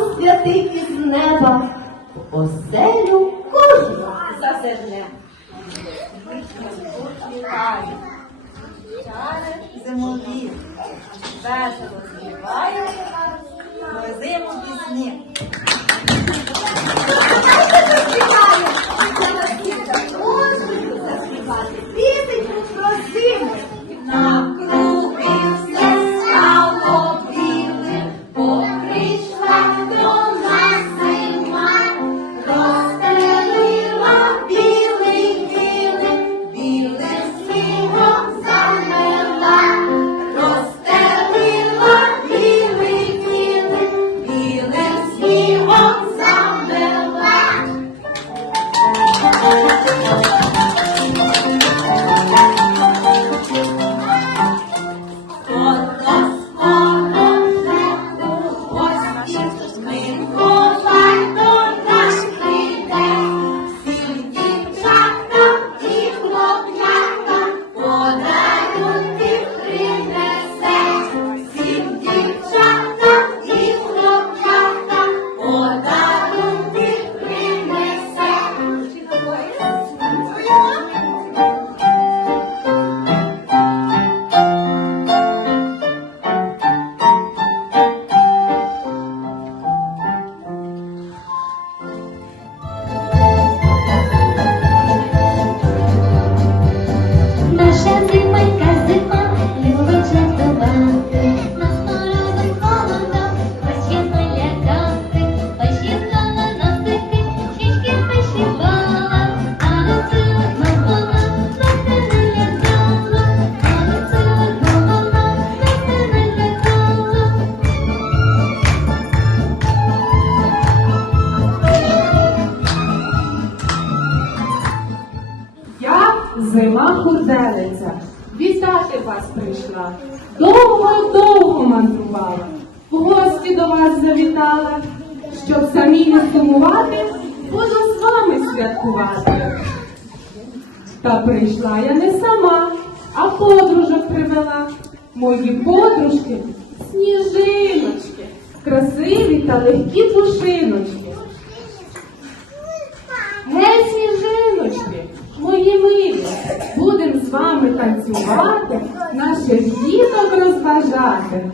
Святий із неба, оселю кожну засерне. Чари зимові, весело співають, про зиму пісні. зима хурделиця, вітати вас прийшла. Довго-довго мандрувала, в гості до вас завітала, щоб самі не сумувати, Боже з вами святкувати. Та прийшла я не сама, а подружок привела. Мої подружки сніжиночки, красиві та легкі пушиночки. Геть мої милі, будемо з вами танцювати, наших діток розважати.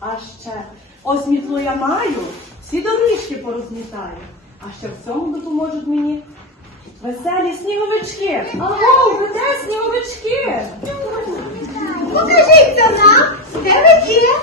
А ще ось мітло я маю, всі доріжки порозмітаю. А ще в цьому допоможуть мені веселі сніговички. Ого, ви де сніговички? Покажіть нам, де ви є.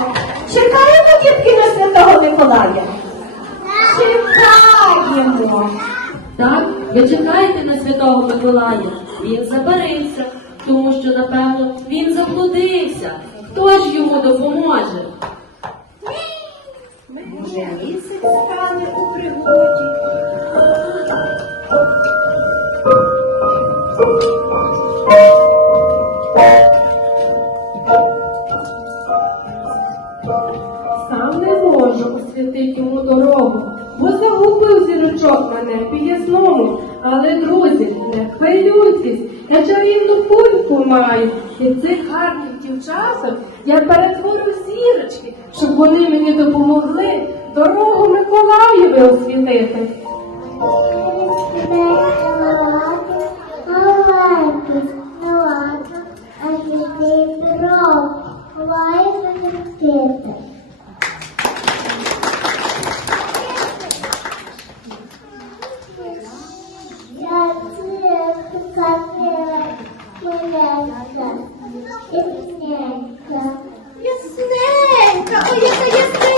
Чекаємо. Чекаємо дітки на святого Миколая. Чекаємо. Так, ви чекаєте на святого Миколая. Він забарився, тому що, напевно, він заблудився. Хто ж йому допоможе? Вже місяць стане у пригоді. Сам можу йому дорогу, бо загубив зірочок небі ясному. Але, друзі, не хвилюйтесь, я чарівну кульку маю. І цих гарних дівчаток я перетворю зірочки, щоб вони мені допомогли дорогу Миколаєві освітити. Ясненька, ой, Yes, yes, yes.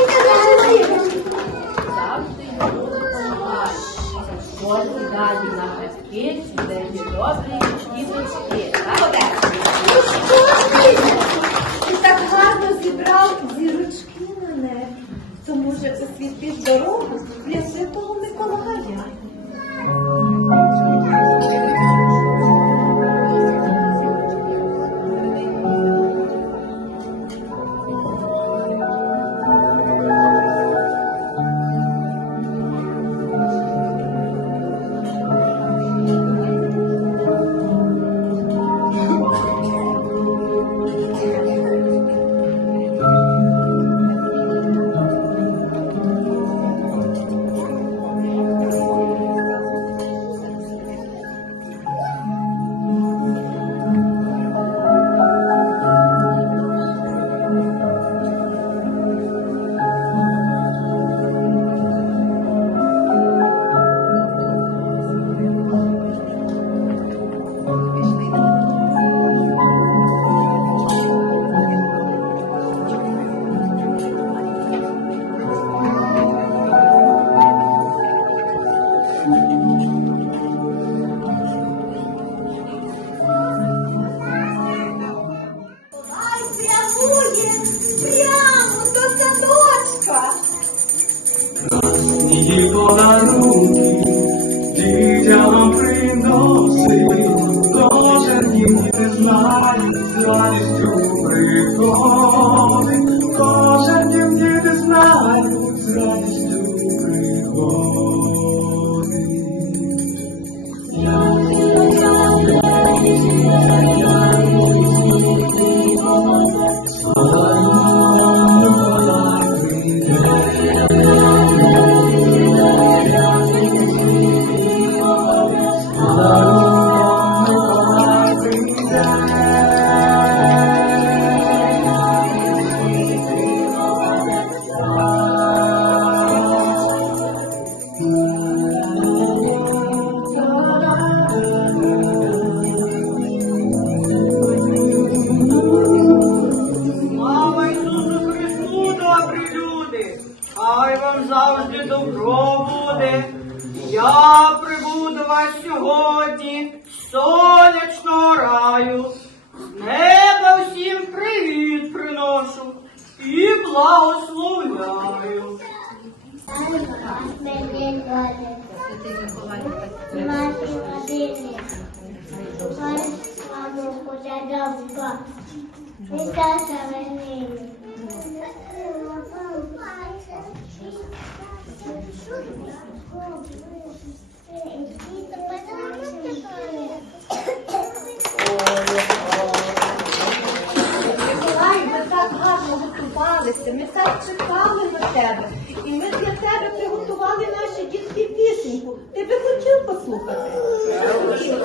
Ми так чекали на тебе. І ми для тебе приготували наші дітки пісеньку. Ти би хотів послухати?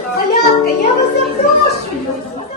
Малятка, я вас запрошую.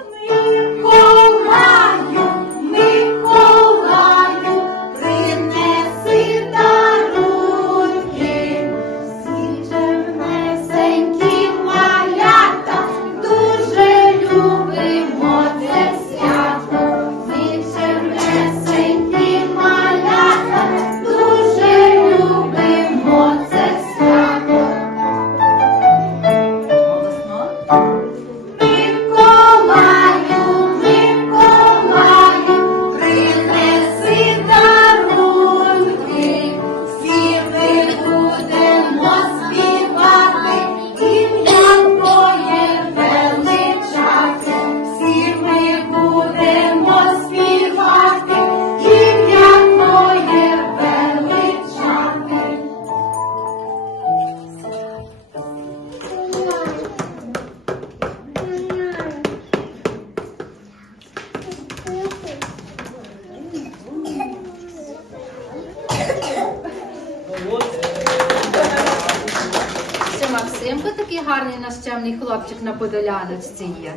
На подоляночці є.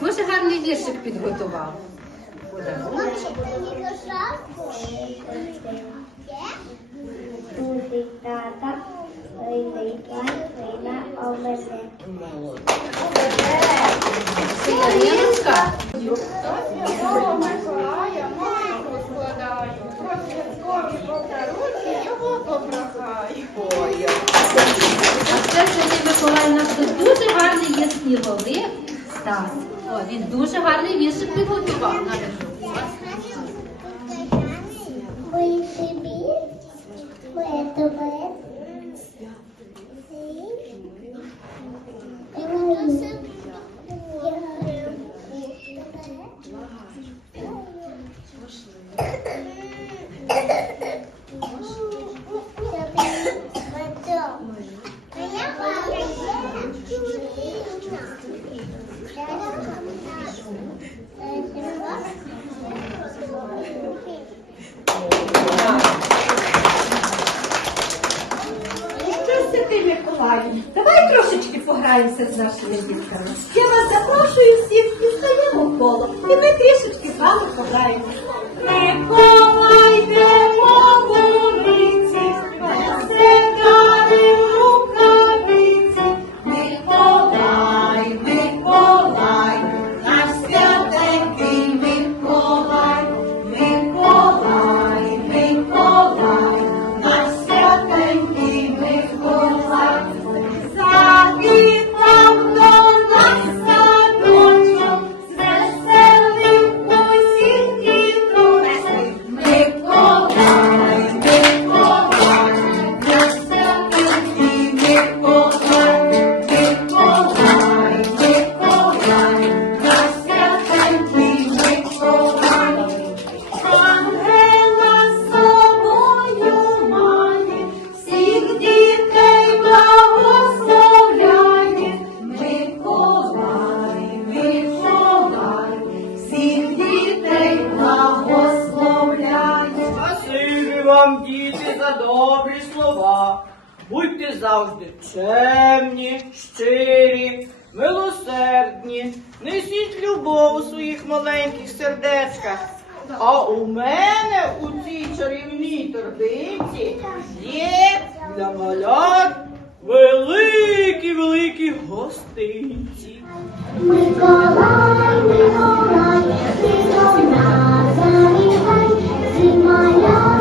Дуже гарний віршик підготував. Буде. Буде тата, вийде вийде у мене. Це Яриночка. А це Сергій Миколаївна, тут дуже гарний є сніговик. Стас. О, він дуже гарний віршик підготував. Що це ти, Миколаю? Давай трошечки пограємося з нашими дітками. Я вас запрошую всіх і стаємо коло. І ми трішечки з вами пограємо. за добрі слова. Будьте завжди чемні, щирі, милосердні, несіть любов у своїх маленьких сердечках. А у мене у цій чарівній торбинці є для малят великі, великі гостинці. Миколай, Миколай, ти до нас завітай, зима я